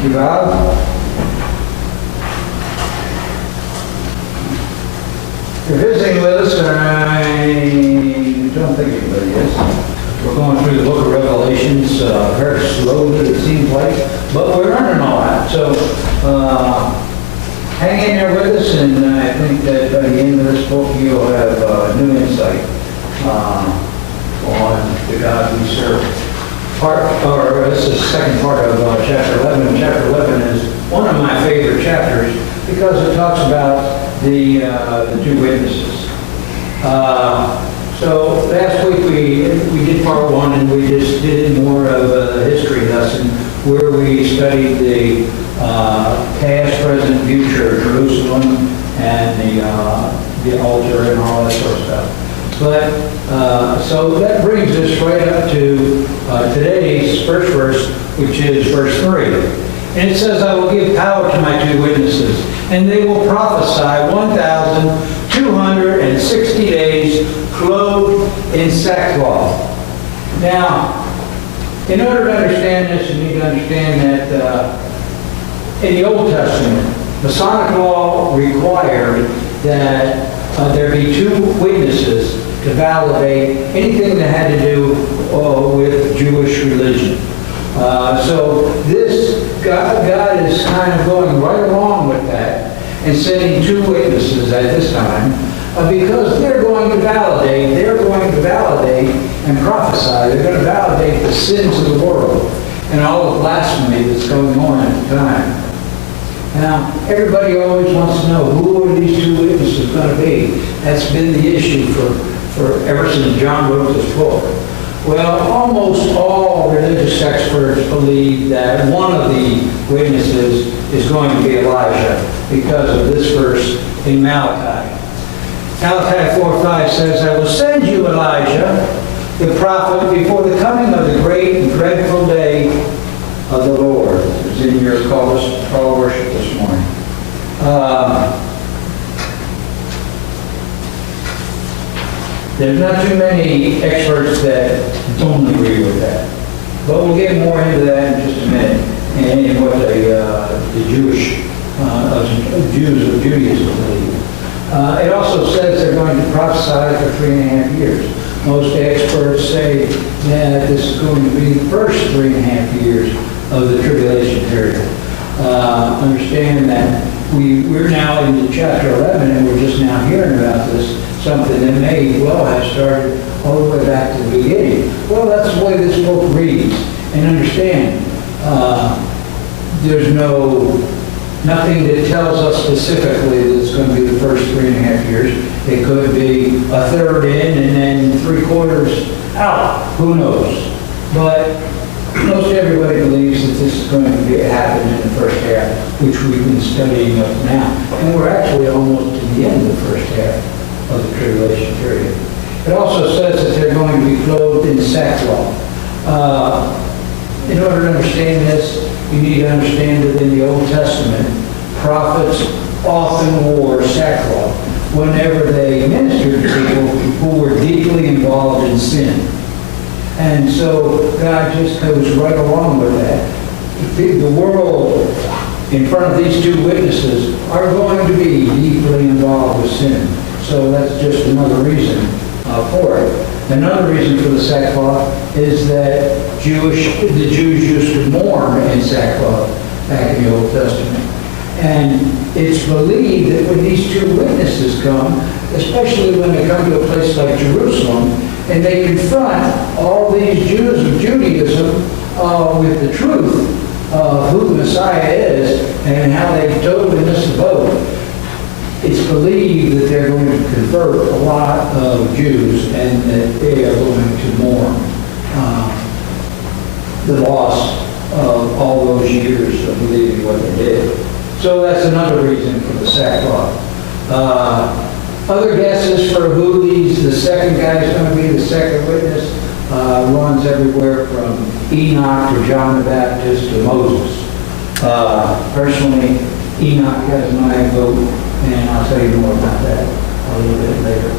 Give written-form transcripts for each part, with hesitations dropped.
Thank you, Bob. If you're visiting with us, I don't think anybody is. We're going through the book of Revelations very slowly, it seems like, but we're learning all that. So hang in there with us, and I think that by the end of this book, you'll have new insight on the God we serve. This is the second part of chapter 11. And chapter 11 is one of my favorite chapters because it talks about the two witnesses. So last week we did part one, and we just did more of a history lesson where we studied the past, present, future of Jerusalem and the altar and all that sort of stuff. But so that brings us right up to today's first verse, which is verse 3. And it says, I will give power to my two witnesses, and they will prophesy 1,260 days, clothed in sackcloth. Now, in order to understand this, you need to understand that in the Old Testament, Masonic law required that there be two witnesses to validate anything that had to do with Jewish religion. So this, God is kind of going right along with that and sending two witnesses at this time because they're going to validate and prophesy. They're going to validate the sins of the world and all the blasphemy that's going on at the time. Now, everybody always wants to know, who are these two witnesses going to be? That's been the issue for ever since John wrote this book. Well, almost all religious experts believe that one of the witnesses is going to be Elijah because of this verse in Malachi. Malachi 4:5 says, I will send you Elijah, the prophet, before the coming of the great and dreadful day of the Lord. It's in your call to worship this morning. There's not too many experts that don't agree with that. But we'll get more into that in just a minute and what the Jews of Judaism believe. It also says they're going to prophesy for 3.5 years. Most experts say that this is going to be the first 3.5 years of the tribulation period. Understand that we're now into chapter 11 and we're just now hearing about this, something that may well have started all the way back to the beginning. Well, that's the way this book reads. And understand, there's nothing that tells us specifically that it's going to be the first 3.5 years. It could be a third in and then 3/4 out. Who knows? But most everybody believes that this is going to happen in the first half, which we've been studying up now. And we're actually almost to the end of the first half of the tribulation period. It also says that they're going to be clothed in sackcloth. In order to understand this, you need to understand that in the Old Testament, prophets often wore sackcloth whenever they ministered to people who were deeply involved in sin. And so God just goes right along with that. The world in front of these two witnesses are going to be deeply involved with sin. So that's just another reason for it. Another reason for the sackcloth is that the Jews used to mourn in sackcloth back in the Old Testament. And it's believed that when these two witnesses come, especially when they come to a place like Jerusalem, and they confront all these Jews of Judaism with the truth of who the Messiah is and how they totally missed the boat, it's believed that they're going to convert a lot of Jews and that they are going to mourn the loss of all those years of believing what they did. So that's another reason for the sackcloth. Other guesses for who the second guy is going to be, the second witness, runs everywhere from Enoch to John the Baptist to Moses. Personally, Enoch has my vote, and I'll tell you more about that a little bit later.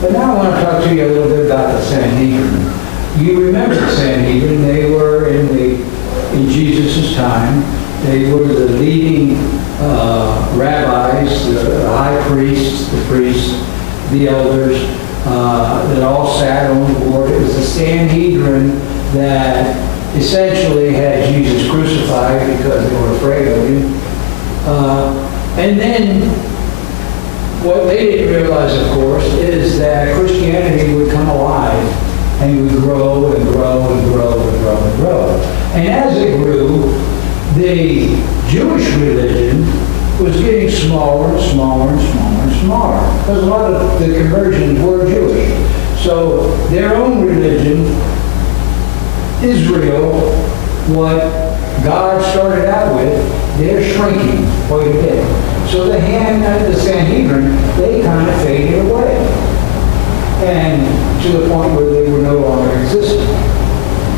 But now I want to talk to you a little bit about the Sanhedrin. You remember the Sanhedrin? They were in Jesus' time, They were the leading rabbis, the high priests, the priests, the elders, that all sat on the board. It was the Sanhedrin that essentially had Jesus crucified because they were afraid of him. And then what they didn't realize, of course, is that Christianity would come alive and would grow and grow and grow and grow and grow. And as it grew, the Jewish religion was getting smaller and smaller and smaller and smaller, because a lot of the conversions were Jewish. So their own religion, Israel, what God started out with, they're shrinking quite a bit. So the Sanhedrin, they kind of faded away. And to the point where they were no longer existing.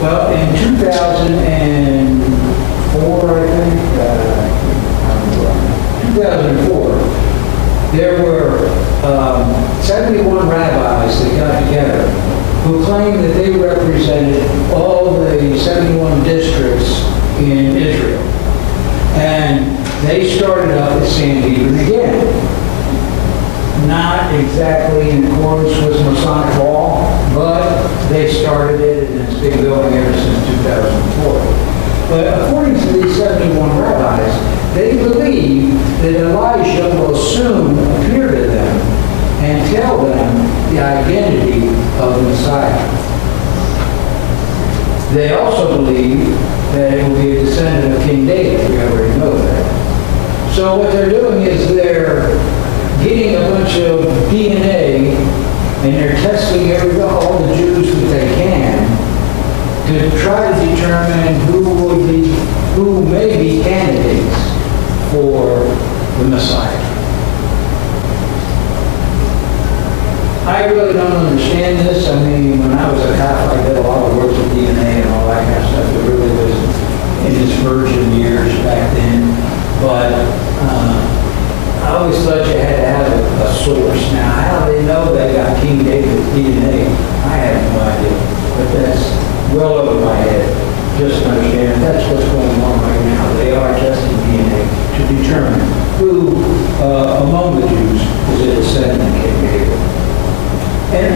Well, in 2004, I think, 2004, there were 71 rabbis that got together who claimed that they represented all the 71 districts in Israel. And they started up the Sanhedrin again. Not exactly in accordance with Masonic law, but they started it and it's been going ever since 2004. But according to these 71 rabbis, they believe that Elijah will soon appear to them and tell them the identity of the Messiah. They also believe that it will be a descendant of King David. We already know that. So what they're doing is they're getting a bunch of DNA and they're testing all the Jews that they can to try to determine who may be candidates for the Messiah. I really don't understand this. I mean, when I was a cop, I did a lot of work with DNA and all that kind of stuff. It really was in its virgin years back then. But I always thought you had to have a source. Now, how do they know they got King David's DNA? I have no idea. But that's well over my head. Just understand that's what's going on right now. They are testing DNA to determine who among the Jews is a descendant of King David. And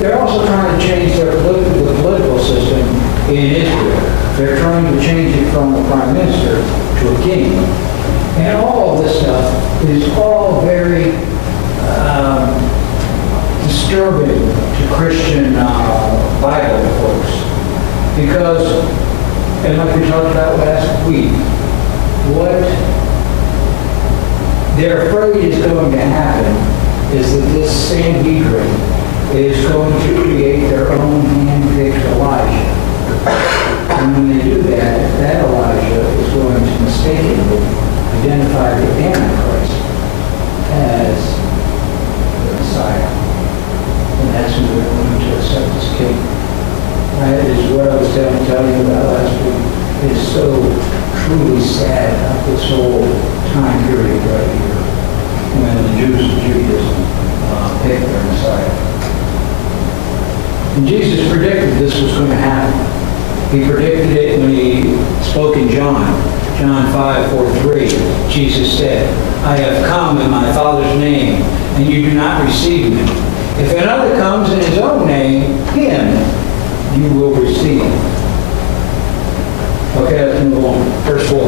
they're also trying to change the political system in Israel. They're trying to change it from a prime minister to a king. And all of this stuff is all very disturbing to Christian Bible folks. Because, and like we talked about last week, what they're afraid is going to happen is that this Sanhedrin is going to create their own hand-picked Elijah. And when they do that, that Elijah is going to mistakenly identify the Antichrist as the Messiah. And that's who they're going to accept as king. That is what I was telling you about last week. It is so truly sad about this whole time period right here when the Jews of Judaism picked their Messiah. And Jesus predicted this was going to happen. He predicted it when he spoke in John 5:43. Jesus said, I have come in my Father's name, and you do not receive me. If another comes in his own name, him you will receive. Okay, let's move on. Verse 4.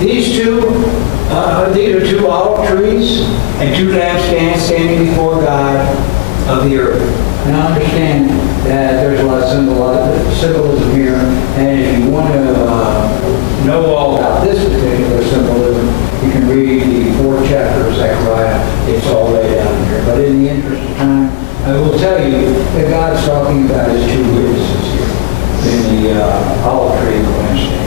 These are two olive trees and two lampstands standing before God of the earth. Now understand that there's a lot of symbolism here, and if you want to know all about this particular symbolism, you can read the 4th chapter of Zechariah. It's all laid out here. But in the interest of time, I will tell you that God's talking about his two witnesses here in the olive tree and the lampstand.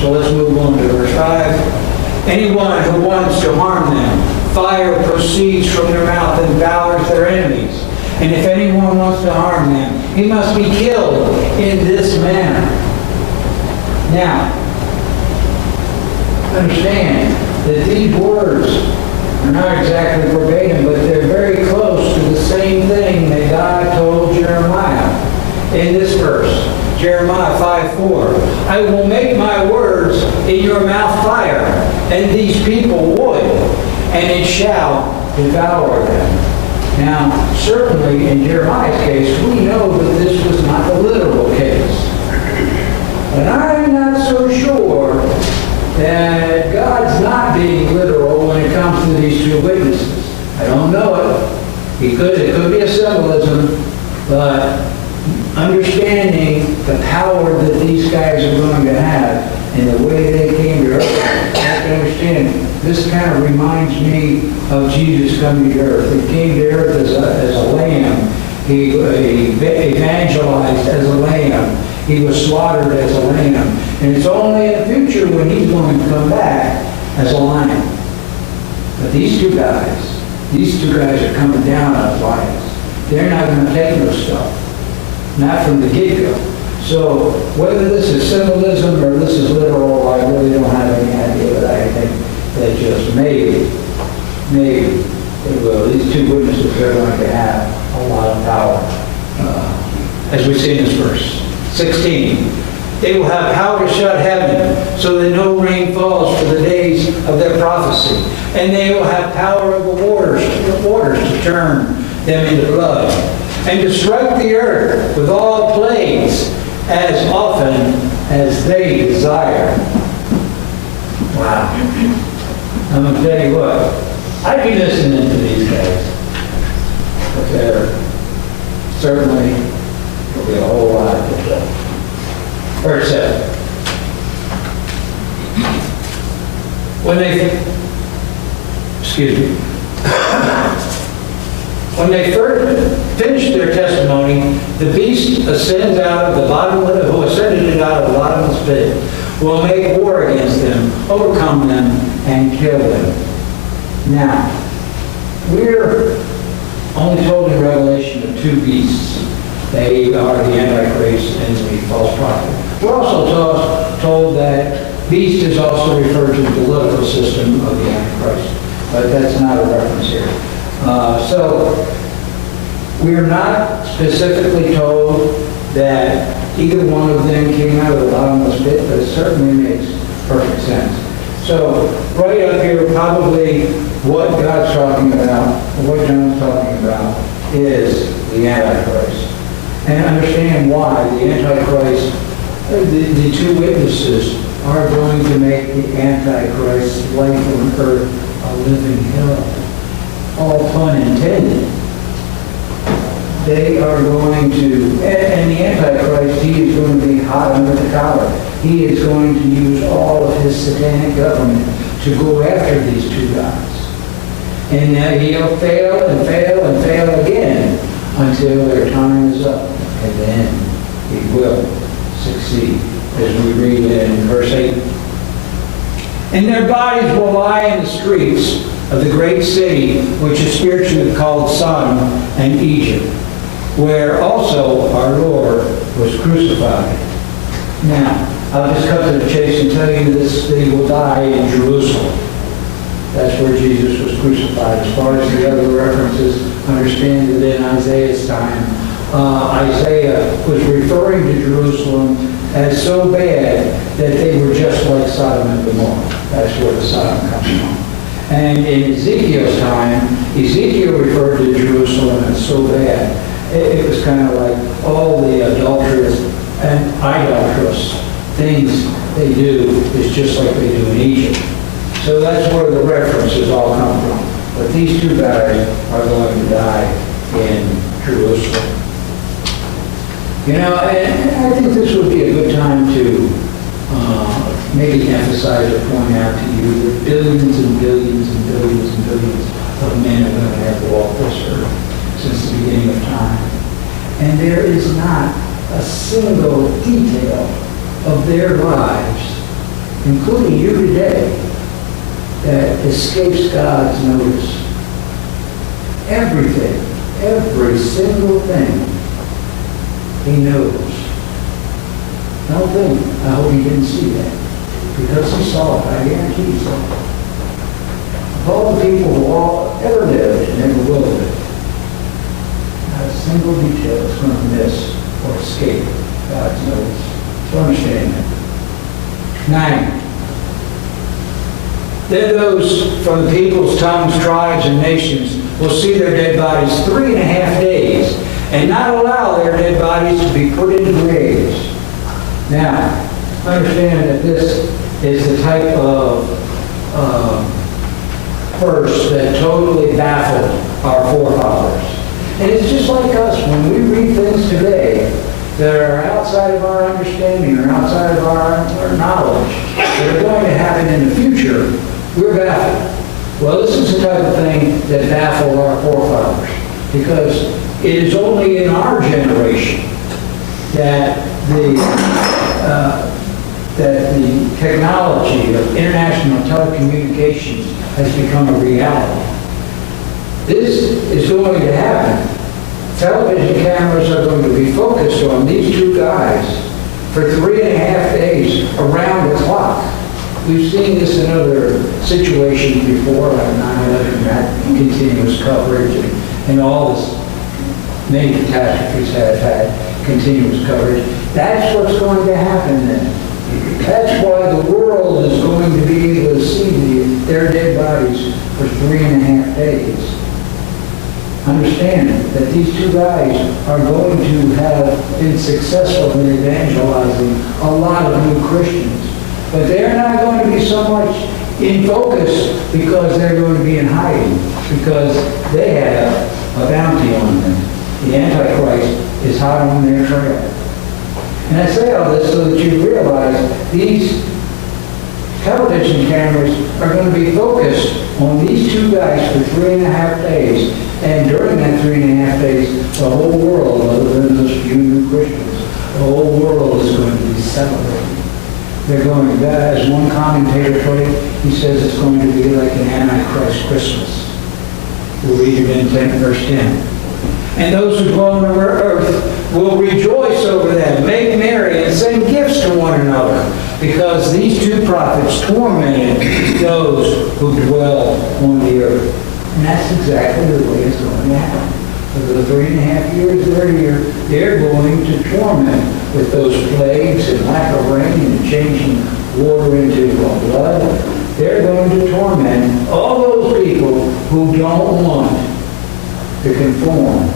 So let's move on to verse 5. Anyone who wants to harm them, fire proceeds from their mouth and devours their enemies. And if anyone wants to harm them, he must be killed in this manner. Now, understand that these words are not exactly verbatim, but they're very close to the same thing that God told Jeremiah in this verse. Jeremiah 5:4. I will make my words in your mouth and these people would, and it shall devour them. Now, certainly in Jeremiah's case, we know that this was not the literal case. But I'm not so sure that God's not being literal when it comes to these two witnesses. I don't know it. It could be a symbolism, but understanding the power that these guys are going to have and the way they came to earth, you have to understand, this kind of reminds me of Jesus coming to earth. He came to earth as a lamb. He evangelized as a lamb. He was slaughtered as a lamb. And it's only in the future when he's going to come back as a lion. But these two guys are coming down as lions. They're not going to take no stuff. Not from the get-go. So whether this is symbolism or this is literal, I really don't have any idea, but I think that just maybe it will. These two witnesses are going to have a lot of power. As we see in this verse. 16. They will have power to shut heaven so that no rain falls for the days of their prophecy. And they will have power over waters to turn them into blood. And to strike the earth with all plagues as often as they desire. Wow. I'm going to tell you what, I'd be listening to these guys. But there certainly will be a whole lot to tell. Verse 7. When they first finished their testimony, the beast ascends out of the bottomless, who ascended it out of the bottomless pit, will make war against them, overcome them, and kill them. Now, we're only told in Revelation of two beasts. They are the Antichrist and the false prophet. We're also told that beast is also referred to the political system of the Antichrist, but that's not a reference here. So we're not specifically told that either one of them came out of the bottomless pit, but it certainly makes perfect sense. So right up here, probably what God's talking about, or what John's talking about, is the Antichrist. And understand why the Antichrist, the two witnesses are going to make the Antichrist's life on earth a living hell. All pun intended. They are going to, and the Antichrist, he is going to be hot under the collar. He is going to use all of his satanic government to go after these two guys. And he'll fail and fail and fail again until their time is up. And then he will succeed, as we read in verse 8. And their bodies will lie in the streets of the great city, which is spiritually called Sodom and Egypt, where also our Lord was crucified. Now, I'll just cut to the chase and tell you this, that he will die in Jerusalem. That's where Jesus was crucified. As far as the other references, understand that in Isaiah's time, Isaiah was referring to Jerusalem as so bad that they were just like Sodom and Gomorrah. That's where the Sodom comes from. And in Ezekiel's time, Ezekiel referred to Jerusalem as so bad. It was kind of like all the adulterous and idolatrous things they do is just like they do in Egypt. So that's where the references all come from. But these two guys are going to die in Jerusalem. You know, and I think this would be a good time to maybe emphasize or point out to you that billions and billions and billions and billions of men are going to have walked this earth since the beginning of time. And there is not a single detail of their lives, including you today, that escapes God's notice. Everything, every single thing, he knows. I don't think, I hope he didn't see that. Because he saw it, I guarantee he saw it. Of all the people who all ever lived and ever will live, not a single detail is going to miss or escape God's notice. So understand that. 9. Then those from the peoples, tongues, tribes, and nations will see their dead bodies 3.5 days, and not allow their dead bodies to be put into graves. Now, understand that this is the type of verse that totally baffled our forefathers. And it's just like us, when we read things today that are outside of our understanding or outside of our knowledge, that are going to happen in the future, we're baffled. Well, this is the type of thing that baffled our forefathers, because it is only in our generation that the technology of international telecommunications has become a reality. This is going to happen. Television cameras are going to be focused on these two guys for 3.5 days around the clock. We've seen this in other situations before, like 9/11, had continuous coverage, and all this, many catastrophes have had continuous coverage. That's what's going to happen then. That's why the world is going to be able to see their dead bodies for 3.5 days. Understand that these two guys are going to have been successful in evangelizing a lot of new Christians. But they're not going to be so much in focus because they're going to be in hiding, because they have a bounty on them. The Antichrist is hot on their trail. And I say all this so that you realize these television cameras are going to be focused on these two guys for 3.5 days. And during that 3.5 days, the whole world, other than those few new Christians, the whole world is going to be celebrating. They're going to, as one commentator put it, he says it's going to be like an Antichrist Christmas. We'll read it in verse 10. And those who dwell on the earth will rejoice over them, make merry, and send gifts to one another, because these two prophets tormented those who dwell on the earth. And that's exactly the way it's going to happen. For the 3.5 years they're here, they're going to torment with those plagues and lack of rain and changing water into blood. They're going to torment all those people who don't want to conform.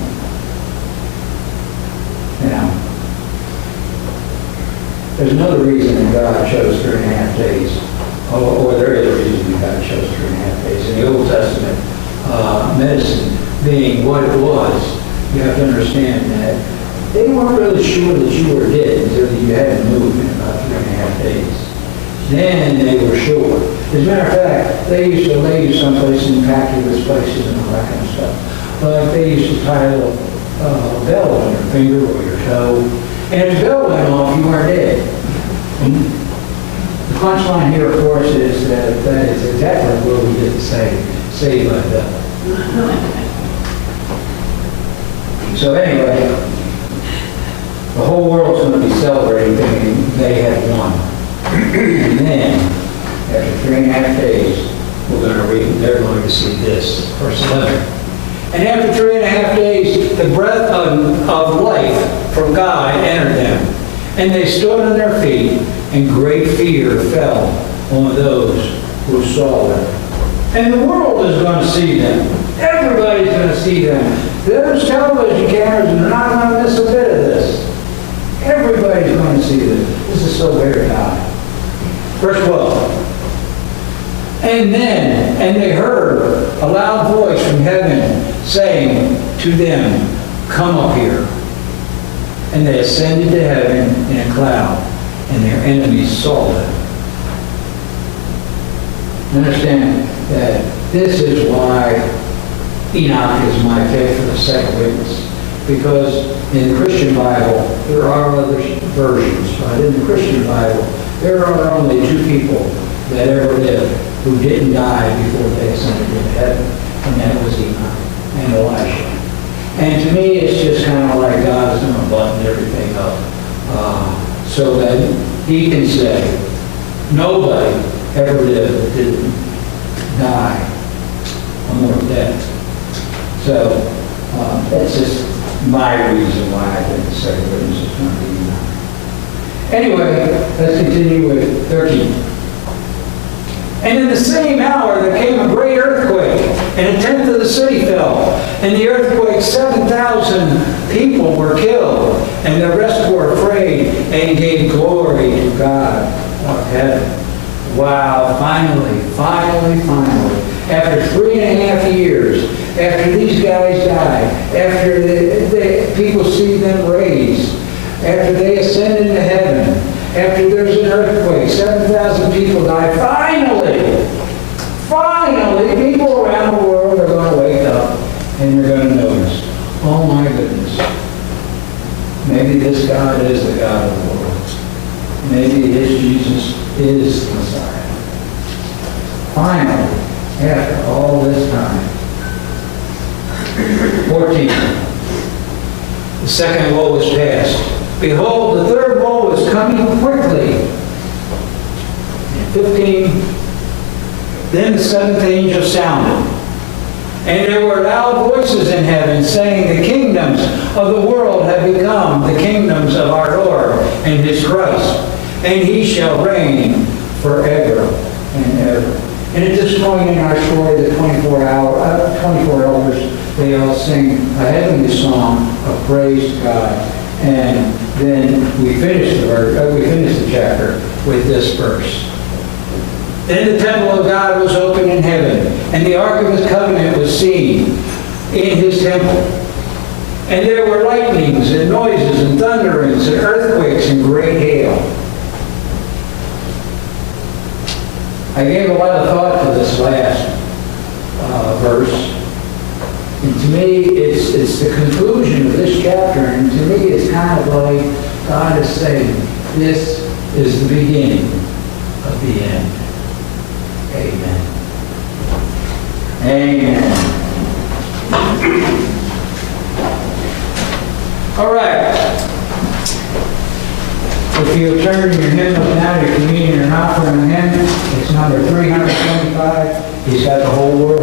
Now, there's another reason that God chose 3.5 days, or there is a reason that God chose 3.5 days. In the Old Testament, medicine being what it was, you have to understand that they weren't really sure that you were dead until you hadn't moved in about 3.5 days. Then they were sure. As a matter of fact, they used to lay you someplace in fabulous places and all that kind of stuff. But they used to tie a little bell on your finger or your toe, and if the bell went off, you weren't dead. The punchline here, of course, is that is exactly where we get to say, saved by the devil. So anyway, the whole world's going to be celebrating thinking they have won. And then, after 3.5 days, they're going to see this, verse 11. And after 3.5 days, the breath of life from God entered them. And they stood on their feet, and great fear fell on those who saw them. And the world is going to see them. Everybody's going to see them. Those television cameras are not going to miss a bit of this. Everybody's going to see this. This is so very high. Verse 12. And they heard a loud voice from heaven saying to them, "Come up here." And they ascended to heaven in a cloud, and their enemies saw them. Understand that this is why Enoch is my pick for the second witness. Because in the Christian Bible, there are other versions, but in the Christian Bible, there are only two people that ever lived who didn't die before they ascended into heaven, and that was Enoch and Elijah. And to me, it's just kind of like God is going to button everything up so that he can say, nobody ever lived that didn't die a mortal death. So that's just my reason why I think the second witness is going to be Enoch. Anyway, let's continue with 13. And in the same hour there came a great earthquake, and a tenth of the city fell. In the earthquake 7,000 people were killed, and the rest were afraid and gave glory to God of heaven. Wow, finally. After 3.5 years, after these guys died, after the people see them raised, after they ascend into heaven, after there's an earthquake, 7,000 people die, finally, people around the world are going to wake up and they're going to notice, oh my goodness, maybe this God is the God of the world. Maybe this Jesus is the Messiah. Finally, after all this time. 14. The second woe was past. Behold, the third woe is coming quickly. 15. Then the seventh angel sounded, and there were loud voices in heaven saying, the kingdoms of the world have become the kingdoms of our Lord and his Christ, and he shall reign forever and ever. And at this point in our story, the 24 elders, they all sing a heavenly song of praise to God. And then we finish the chapter with this verse. Then the temple of God was opened in heaven, and the ark of his covenant was seen in his temple. And there were lightnings and noises and thunderings and earthquakes and great hail. I gave a lot of thought to this last verse. And to me, it's the conclusion of this chapter. And to me, it's kind of like God is saying, this is the beginning of the end. Amen. Amen. All right. If you turn your hymnals now, your communion and offering hymn, it's number 325. He's got the whole world.